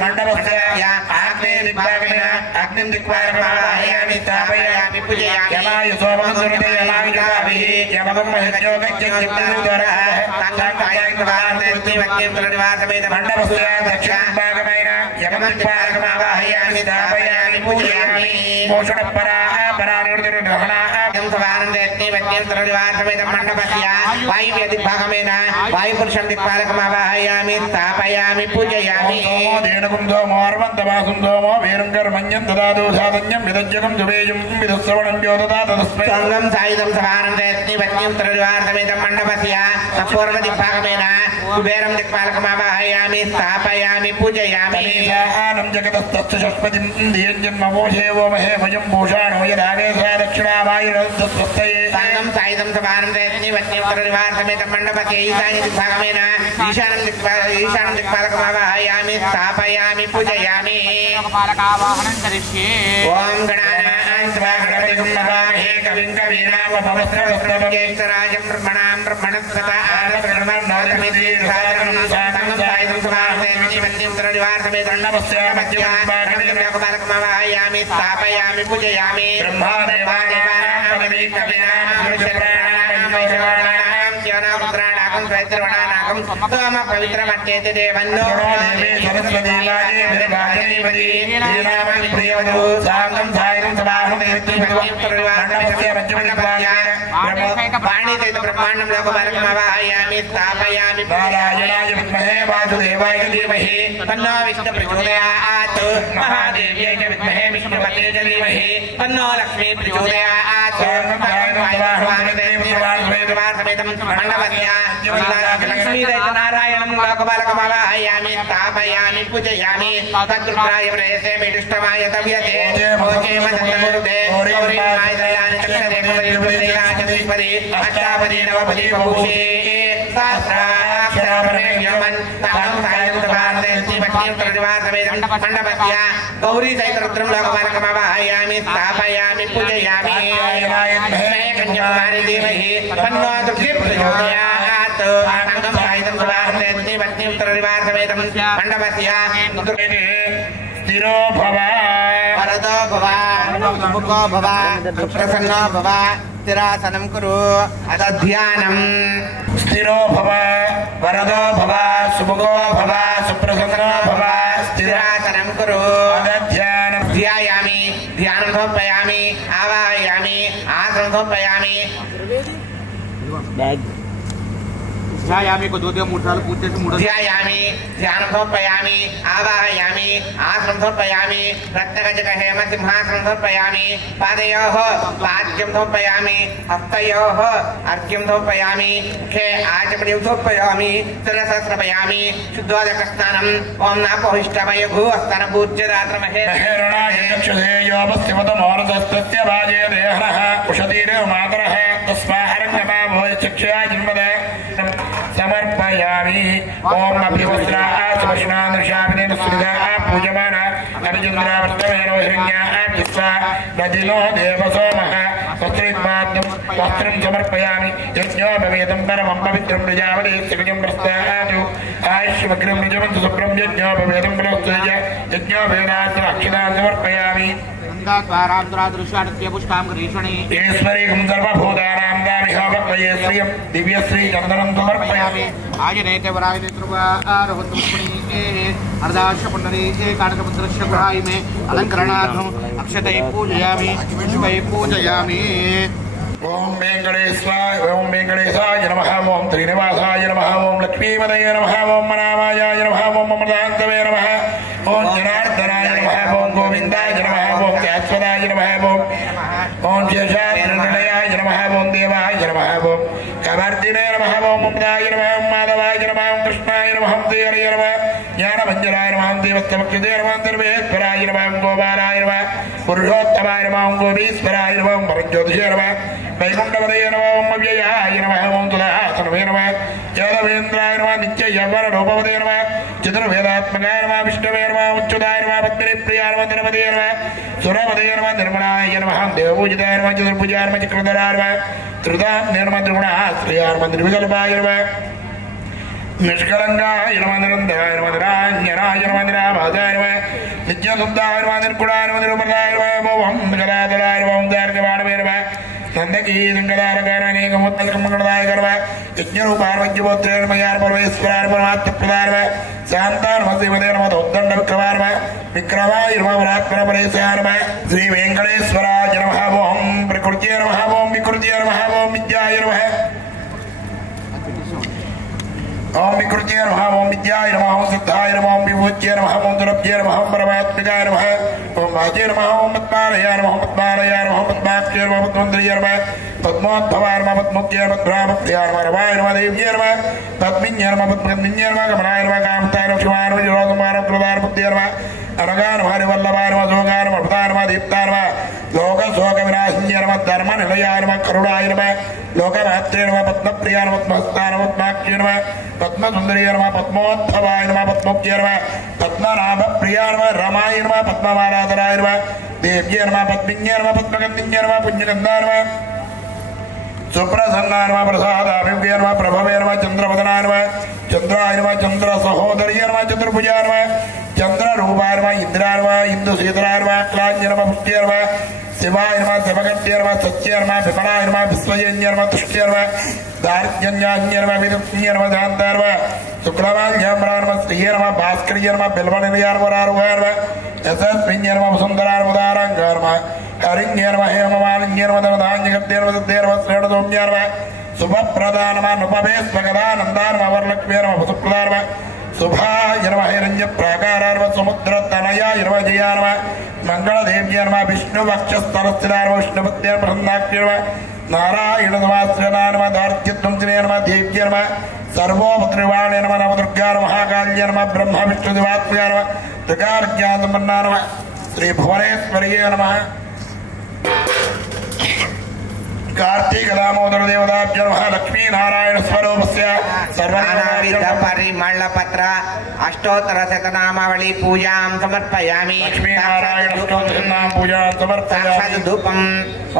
మండపస్య ఆగ్నే దిక్పాలకమేన అగ్నిం దిక్పాలకమావాహయామి స్థాపయామి పూజయామి యమాయ సోమం సురతే యమాయుజాభి యమగం మహత్యోగత్యక్తిప్తరుదరః సంగం సాయుధం సమానం భక్తిం త్రివార సಮೇతం మండపస్య దక్షిణభాగమేన యమం దిక్పాలకమావాహయామి స్థాపయామి పూజయామి పోషణ పరాః పరానిర్దిర్గ్రహణాః वायुव्यदिग्भागमेन वायुपुरुषं दिक्पालकमावाहयामि स्थापयामि पूजयामि देनकुं सोमो अर्वन्तमासुं सोमो वीरङ्कर्मण्यं ददातु साधन्यं विदज्जकं दुवेयं विदुश्रवणं यो ददातु तस्मै संगं सायुधं सभानन्दयत्नि पत्नीं त्रयोवार्धमेदं मण्डपस्य पूर्वदिग्भागमेन कुबेरं दिक्पालकमावाहयामि स्थापयामि पूजयामि आनं जगतस्तस्य षट्पतिं दियञ्जन्ममोषे वो महे भजं भूषाणो यदावे सा दक्षिणावायुरस्तये संगं सायुधं सभानन्दयत्नि पत्नीं त्रयोवार्धमेदं मण्डपस्य ईशान्य दिग्भागमेन ईशानं दिक्पालकमावाहयामि स्थापयामि पूजयामि पालकावाहनं करिष्ये ओम गणानां त्वा गणपतिं नमामहे कविं कवीनामुपमस्त्रवस्त्रज्येष्ठराजं ब्रह्मणां ब्रह्मणस्पत आनन्दब्रह्मणोदमिति साधनं साधनं सायुधं समाहयामि वन्द्यं त्रिवार्धमेतं नमस्यामि स्थापयामि पूजयामि ब्रह्मादेवानां कविनां ज्ञानपुत्राणां स्वैत्रवणानां सोम पवित्रमत्येते देवन्नो देवे सरस्वतीलाये विरभाजनीवती लीलामं प्रियवधू साङ्गं सायं समाहमेति भगवत्प्रतिवारणस्य मध्यमनिपाया पाणितेत ब्रह्माण्डं लोकपालकमावाहयामि स्थापयामि नारायणाय विद्महे वासुदेवाय धीमहि तन्नो विष्णुः प्रचोदयात् महादेव्यै च विद्महे विष्णुपते च धीमहि तन्नो लक्ष्मी प्रचोदयात् लक्ष्मी नारायणं लोकपालकमावाहयामि स्थापयामि पूजयामि तद्रुद्राय प्रेयसे मेडुष्टमाय तव्यते भोजे मदन्तमुरुदे गौरीमाय दयानि चक्षते पुरीराजधीश्वरी अष्टापदी नवपदी बहुषे सहस्राक्षराभरणेयमन् तां सायुधभारते पत्नीं त्रिवासमेतं मण्डपस्य गौरी सहितरुद्रं लोकपालकमावाहयामि स्थापयामि पूजयामि कन्याकुमारी धीमहि तन्नो दुर्गे प्रचोदयात् साङ्गं सायुधं सभारते पत्नीं त्रिवासमेतं मण्डपस्य स्थिरो भव वरदो भव मुखो भव प्रसन्नो भव स्थिरासनं कुरु अदध्यानम् स्थिरो भव वरदो भव सुमुखो भव सुप्रसन्नो भव स्थिरासनं कुरु अदध्यानं ध्यायामि ध्यानं समर्पयामि आवाहयामि आसनं समर्पयामि ध्यायामि को 2 3 साल पूछते से मुड़ा ध्यायामि ध्यानं समर्पयामि आवाहयामि आसनं समर्पयामि रत्नगजक हेम सिंहासनं समर्पयामि पादयोः पाद्यं समर्पयामि हस्तयोः अर्घ्यं समर्पयामि मुखे आचमनीं समर्पयामि शिरसहस्रपयामि शुद्धोदकस्नानम् ॐ नापोहिष्टमय भूवस्तनपूज्यदात्रमहे हेरणाय चक्षुषे योपस्थिमतमोरतस्तस्य भाजे देहनः उषतीरेव मातरः तस्माहरङ्गमा भोज चक्षुषा जन्मद समर्पयामि ओम अभिवस्त्रा सुवष्णादृशाभिनेन सुधा पूजमाना अभिचन्द्रावर्तमेनो हिरण्या विश्वा नदिनो देवसोमः वस्त्रं समर्पयामि यज्ञोपवेदं परमं पवित्रं प्रजावते सविजं प्रस्थातु आयुष्मग्रं निजमन्तु शुभ्रं यज्ञोपवेदं प्रलोक्तय यज्ञोपवेदात् अक्षतान् समर्पयामि ईश्वरीं सर्वभूतानां दामिहोपक्वये श्रियं दिव्यश्री चन्दनं समर्पयामि आजनेते वरायते ध्रुवारोहतुष्पणी अर्धाश्वपुण्डरी काटकपुत्रस्य गृहाय मे अलङ्करणार्थम् अक्षतैः पूजयामि शुभैः पूजयामि ओम वेंकटेशाय नमः ओम श्रीनिवासाय नमः ओम लक्ष्मीपतये नमः ओम मनामायाय नमः ओम अमृतान्तवे नमः ओम जनार्दनाय नमः ओम गोविन्दाय नमः ओम शाश्वताय नमः ओम शेषाय नमः ओम देवाय नमः ओम कवर्तिने नमः ओम अमृताय नमः ओम माधवाय नमः ओम कृष्णाय नमः ओम देवये नमः ज्ञानभञ्जनाय नमः ओम देवस्तमकृते नमः सर्वेश्वराय नमः ओम गोपालाय नमः पुरुषोत्तमाय नमः ओम गोपीश्वराय नमः ओम परज्योतिषे नमः वैकुण्ठपतये नमः ओम अव्ययाय नमः ओम तुलासनवे नमः यादवेन्द्राय नमः नित्ययौवनरूपपतये नमः चतुर्वेदात्मकाय नमः विष्णवे नमः उच्युताय नमः पद्मप्रियाय नमः धनपतये नमः सुरपतये नमः निर्मलाय नमः देवपूजिताय नमः चतुर्भुजाय नमः चक्रधराय नमः त्रिदाम्ने नमः त्रिगुणाश्रयाय नमः निर्विकल्पाय नमः निष्कलंगाय नमः निरंतराय नमः निरांजनाय नमः निराभासाय नमः नित्यशुद्धाय नमः निर्गुणाय नमः निरुपदाय नमः ओम गदाधराय नमः ओम दार्घवाणवे नमः नंदकी संगदारकारणेकमुत्तलकमंगलदाय नमः यज्ञरूपार्वज्यपुत्रे नमः परमेश्वराय परमात्मप्रदाय नमः शान्ताय नमः श्रीमते नमः उद्दण्ड विक्रमाय नमः विक्रमाय नमः परात्पर परेशाय नमः श्री वेंकटेश्वराय नमः ओम विकृत्यै नमः ओम विकृत्यै नमः ओम विद्याय नमः ओम विकृत्यै नमः ओम विद्याय नमः ओम सिद्धाय नमः ओम विभूत्यै नमः ओम दुर्लभ्यै नमः ओम परमात्मिकाय नमः ओम वाचे नमः ओम पद्मालयाय नमः ओम पद्मालयाय नमः ओम पद्माक्षय नमः पद्मन्द्रिय नमः पद्मोद्भवाय नमः पद्मोक्त्यै नमः पद्मप्रियाय नमः रवाय नमः देव्यै नमः पद्मिन्यै नमः पद्मन्यै नमः गमनाय नमः कामताय नमः शिवाय नमः जोगमाय नमः प्रदाय बुद्ध्यै नमः अनगाय नमः हरिवल्लभाय नमः जोगाय नमः प्रदाय नमः दीप्ताय नमः लोक शोक विनाशिन्यै नमः धर्म निलयाय नमः करुणाय नमः लोकमात्रे नमः पद्मप्रियाय नमः पद्महस्ताय नमः पद्माक्षय नमः पद्मसुन्दर्यै नमः पद्मोद्भवाय नमः पद्मोक्त्यै नमः पद्मनाभप्रियाय नमः रमाय नमः पद्ममालाधराय नमः देव्यै नमः पद्मिन्यै नमः पद्मगन्धिन्यै नमः पुण्यगन्धाय नमः सुप्रसन्नाय नमः प्रसादाभिव्यै नमः प्रभवे नमः चन्द्रवदनाय नमः चन्द्राय नमः चन्द्र सहोदर्यै नमः चतुर्भुजाय नमः चन्द्ररूपाय नमः इंद्राय नमः इंदुशीतलाय नमः क्लाञ्जय नमः पुष्ट्यै नमः शिवाय नमः शिवगत्यै नमः सत्यै नमः विमलाय नमः विश्वजन्यै नमः तुष्ट्यै नमः दारिद्र्यन्यान्यै नमः विदुप्त्यै नमः दान्ताय नमः शुक्लमाल्याम्बराय नमः श्रियै नमः भास्कर्यै नमः बिल्वनिलयाय नमः रारुहाय नमः यशस्विन्यै नमः वसुन्धराय नमः उदाराङ्गाय नमः हरिण्यै नमः हेममालिन्यै नमः धनधान्यगत्यै नमः सिद्ध्यै नमः श्रेणुसौम्याय नमः शुभप्रदाय नमः नुपवेश्वगदानन्दाय नमः वरलक्ष्म्यै नमः वसुप्रदाय नमः शुभाय नमः हिरण्यप्राकाराय नमः समुद्रतनयाय नमः जयाय नमः मंगलदेव्यै नमः विष्णुवक्षस्थलस्थिताय नमः विष्णुपत्न्यै प्रसन्नाक्ष्यै नमः नारायण नमः नमः दार्ढ्यध्वंसिने नमः देव्यै नमः सर्वोपद्रवाणे नमः नवदुर्गा महाकाल्यै नमः ब्रह्म विष्णुदेवात्मया नमः त्रिकालज्ञानसम्पन्ना नमः श्री भुवनेश्वर्यै नमः कार्तिक दामोदर देवताभ्यो नमः लक्ष्मी नारायण स्वरूपस्य सर्वनामविध परिमल पत्र अष्टोत्तर शतनामावली पूजां समर्पयामि लक्ष्मी नारायण स्तोत्रनाम पूजा समर्पयामि धूपम्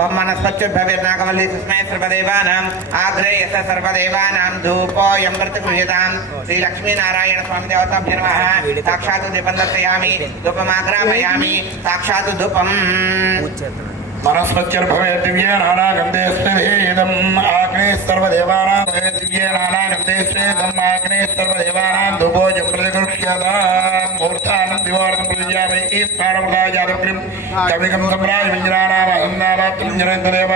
ओम मनस्पत्युद्भवेर्नागवल्ली तस्मै सर्वदेवानाम् आग्रेयस सर्वदेवानां धूपोऽयं प्रतिगृह्यताम् श्री लक्ष्मी नारायण स्वामी देवताभ्यो नमः साक्षात् दीपं दर्शयामि धूपमाग्रापयामि साक्षात् धूपम् मनस्पत्युर्भवे दिव्ये नानागन्धे स्थितम् आग्ने सर्वदेवानां दिव्ये नानागन्धे स्थितम् आग्ने सर्वदेवानां धूपोऽयं प्रतिगृह्यताम् मूर्धानं दिवानं प्रतिज्ञापय ईश्वरमुदायादग्निं कविकं सम्राज विञ्जनानामहन्नावात्रं जनेन्द्रदेव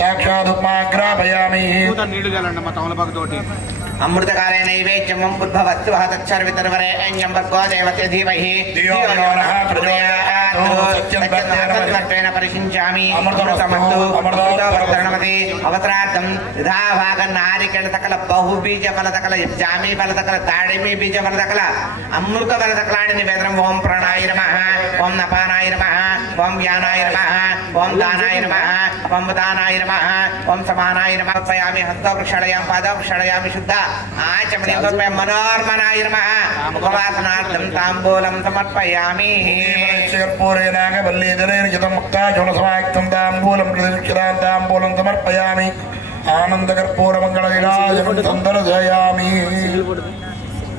साक्षादुपमाग्रापयामि अमृतकाले नैवेद्यं बुद्भवस्तु तत्सर्वितर्वरेण्यं भर्गो देवस्य धीमहि धियो यो नः प्रचोदयात् सत्यं परिशिञ्चामि अमृतमस्तु अमृतवर्धनमति अवसरार्थं यथाभागं नारिकेलतकल बहुबीजफलतकल जामीफलतकल ताडिमीबीजफलतकल अमृतफलतकलानि निवेदनम् ओं प्राणाय नमः ओं नपानाय नमः ओं व्यानाय नमः ओं दानाय नमः ओं दानाय नमः ओं समानाय नमः पयामि हस्तौ प्रक्षालयामि पादौ प्रक्षालयामि शुद्ध आचमनीं मनोर्मनाय नमः मुखवासनार्थं ताम्बूलं समर्पयामि मुक्ताजलसमायुक्तं ताम्बूलं प्रतिक्षितां ताम्बूलं समर्पयामि आनन्दकर्पूरमङ्गलविराजं दर्शयामि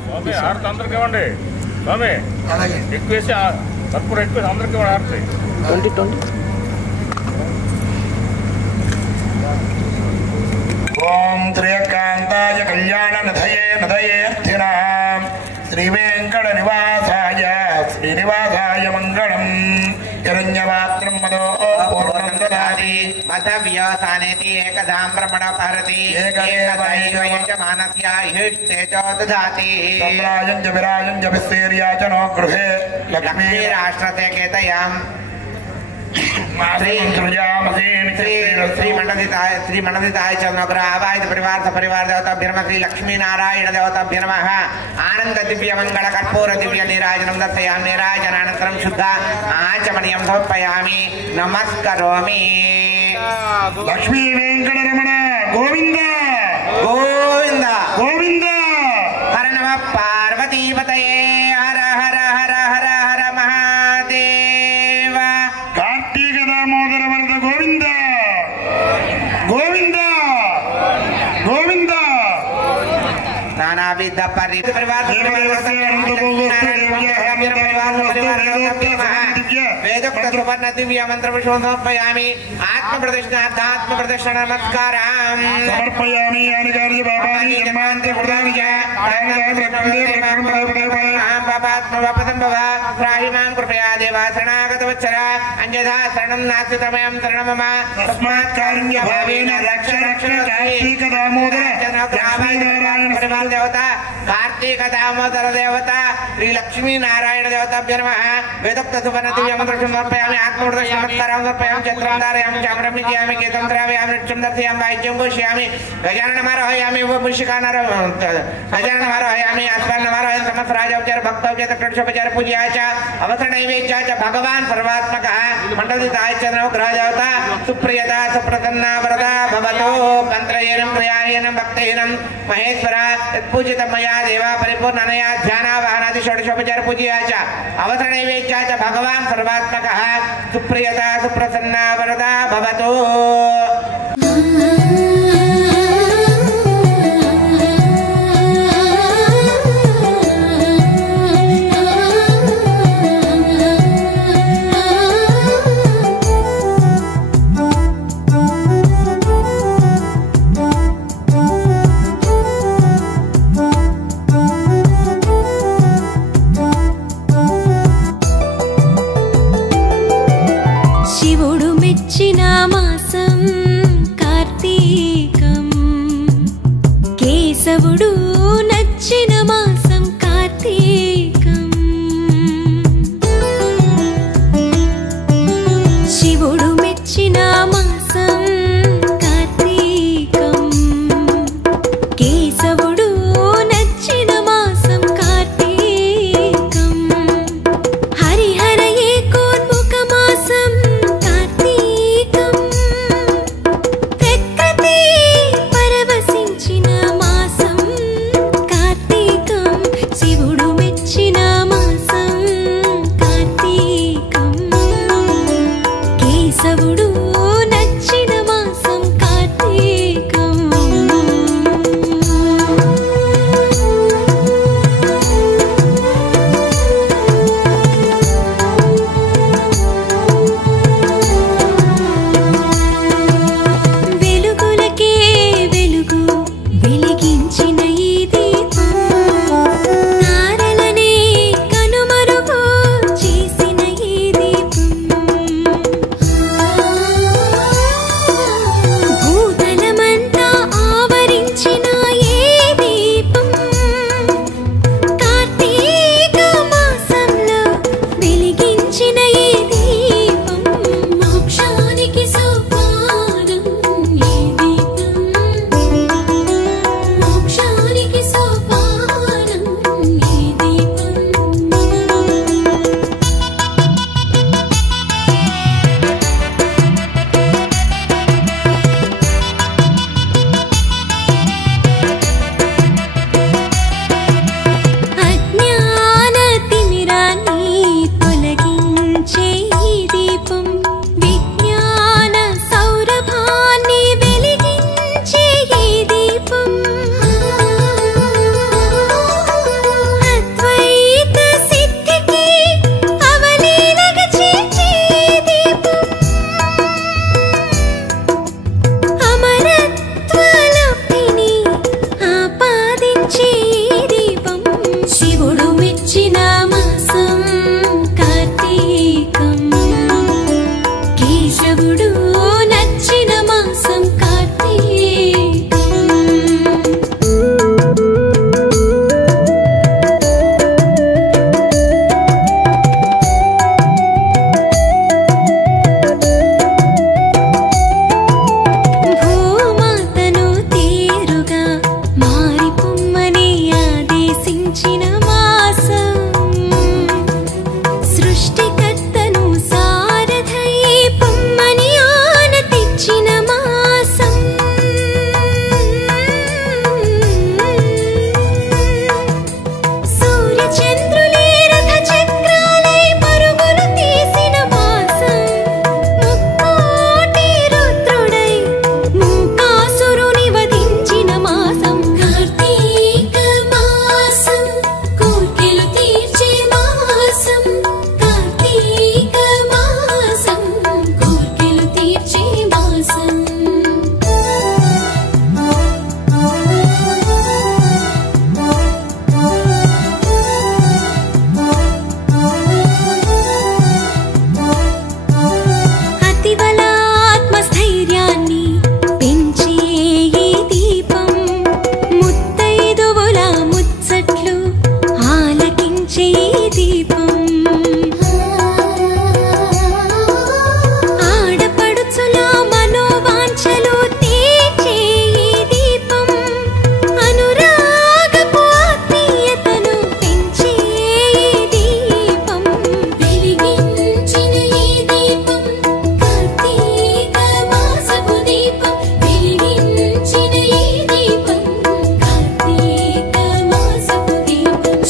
स्वामी हारत अंदर इव्వండి स्वामी ఎక్కువేసి కర్పూరం ఎక్కువ అందరికి హారతి 20 ओम त्र्यकांताय कल्याण नधये नधयेऽर्थिनां श्रीवेंकट निवासाय श्रीनिवासाय मंगलम् हिरण्यपात्रं मदो पूर्णं ददाति मधव्यसानेति एकदां प्रमणपहरति एकदैवयजमानस्य इष्टेजो ददाति सम्राजं च विराजं च विस्तेर्या च नो गृहे लक्ष्मी राष्ट्रते केतयाम् श्री मंडलिताय चंद्रग्रहावाय परिवार सपरिवार देवताभ्यो नमः श्री लक्ष्मी नारायण देवताभ्यो नमः आनंद दिव्य मंगल कर्पूर दिव्य नीराजनं दर्शयामि नीराजनानन्तरं शुद्ध आचमनीयं समर्पयामि नमस्करोमि लक्ष्मी वेंकटरमण गोविंद गोविंद गोविंद हर नमः पार्वतीपतये हर हर हर हर हर महादेव कार्तिक दामोदर वरद गोविंद गोविंद गोविंद नानाविध परिवार वेदोक्त सुवर्ण दिव्य मंत्र समर्पयामि आत्म प्रदक्षिण नमस्कारं समर्पयामि यानि कार्य बाबानि जन्मान्ते प्रदानि च पापात्मवापसंभव राहिमां कृपया देवा शरणागतवत्सर अन्यथा शरणं नास्ति तमयं शरणं मम तस्मात् कारुण्यभावेन रक्ष कार्तिक दामोदर परिवार देवता कार्तिक दामोदर देवता श्री लक्ष्मी नारायण देवताभ्यो नमः वेदोक्त सुवर्ण दिव्य मंत्र समर्पयामि आत्मवृत चमत्कारं समर्पयामि चन्द्रं धारयामि चामरं निजयामि केतं द्रावयामि नृत्यं दर्शयामि वाद्यं घोषयामि गजाननमारोहयामि वपुषिकानारं गजाननमारोहयामि अस्मन्नमारोहयामि समस्तराजोपचार भक्तोपचार कृष्णोपचार पूज्याय च अवसरनैवेद्याय च भगवान् सर्वात्मकः मण्डलिताय च नवग्रह देवता सुप्रियता सुप्रसन्ना वरदा भवतो मंत्रयेनं क्रियायेनं भक्तेनं महेश्वर पूजित मया देवा परिपूर्णनया ध्यानावाहनादि षोडशोपचार पूज्याय च अवसरनैवेद्याय च भगवान् सर्वात्मकः सुप्रियता सुप्रसन्ना वरदा भवतो। శివుడు మెచ్చిన మాసం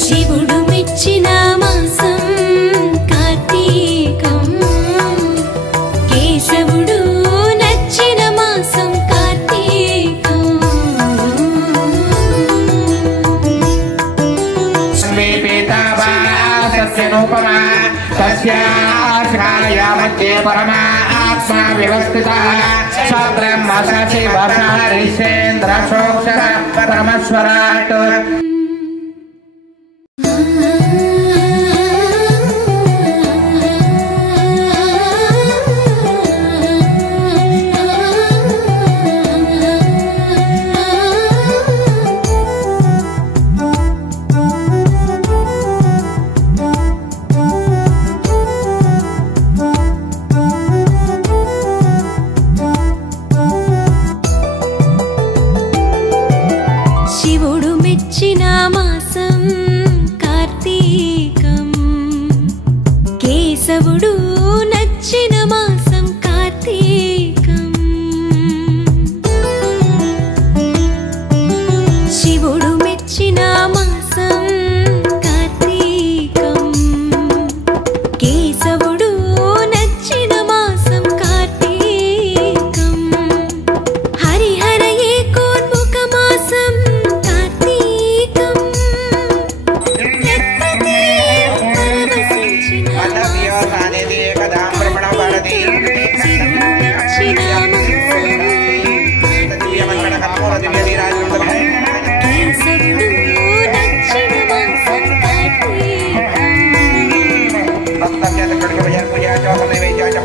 శివుడు మెచ్చిన మాసం కార్తీకం కేశవుడు నచ్చిన మాసం కార్తీకం సత్యనూపమా సస్యాశిఖాయ మధ్యే పరమాత్మా వ్యవస్థితః సబ్రహ్మ సచివ హరిశ్చేంద్ర శోక్షర పరమేశ్వరాట్ శివుడు మెచ్చిన మాసం కార్తీకం కేశవుడు నచ్చిన మాసం కార్తీకం శివుడు మెచ్చిన మాసం కార్తీకం కేశవుడు నచ్చిన మాసం కార్తీకం హరిహర ఏకోన్ముఖ మాసం కార్తీకం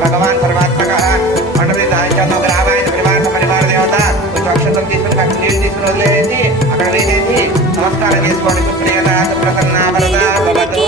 భగవాన్ పరమాత్మకః పరివార దేవత అక్షతం తీసుకుని అక్కడ నీళ్ళు తీసుకుని వదిలేసి అక్కడ వేసేసి నమస్కారం చేసుకోండి ప్రియదాస ప్రసన్న వరద భవతు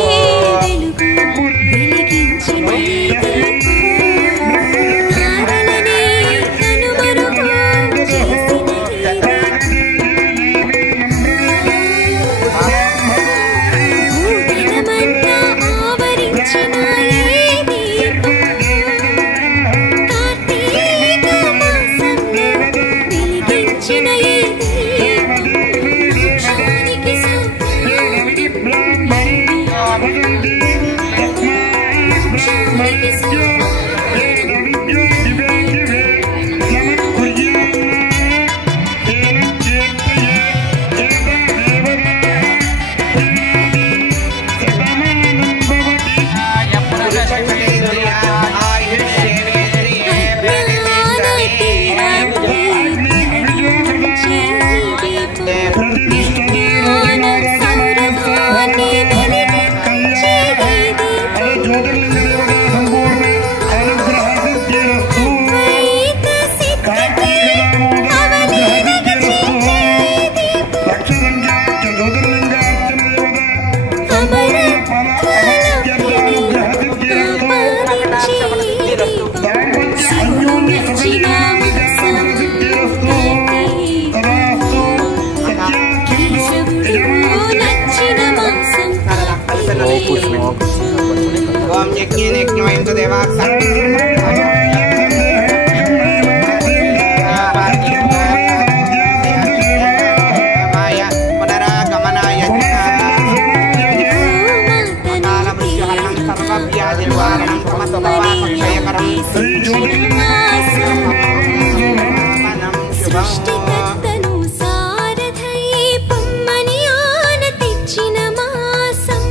ఓం యజ్ఞేన యజ్ఞమయంతు దేవాః పునరాగమనాయ కాలమృత్యుహరణం సర్వవ్యాధినివారణం సమస్తపాపక్షయకరం సృష్టికర్తను సారథై పొమ్మని ఆన తెచ్చిన మాసం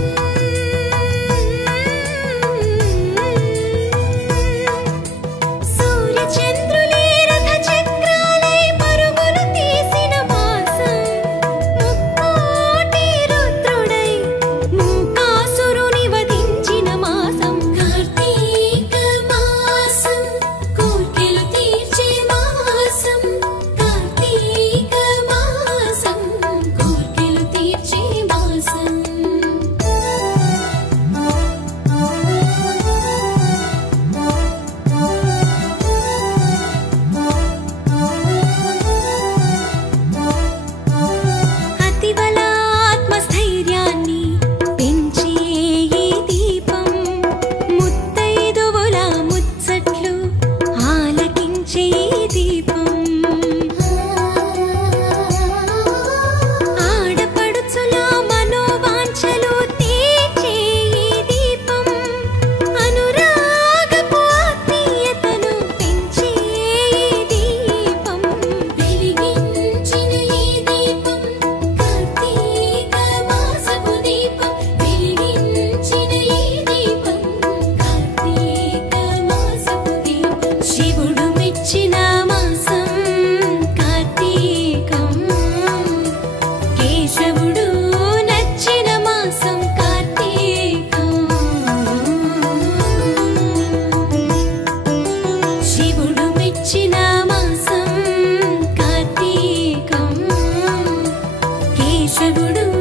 శివుడు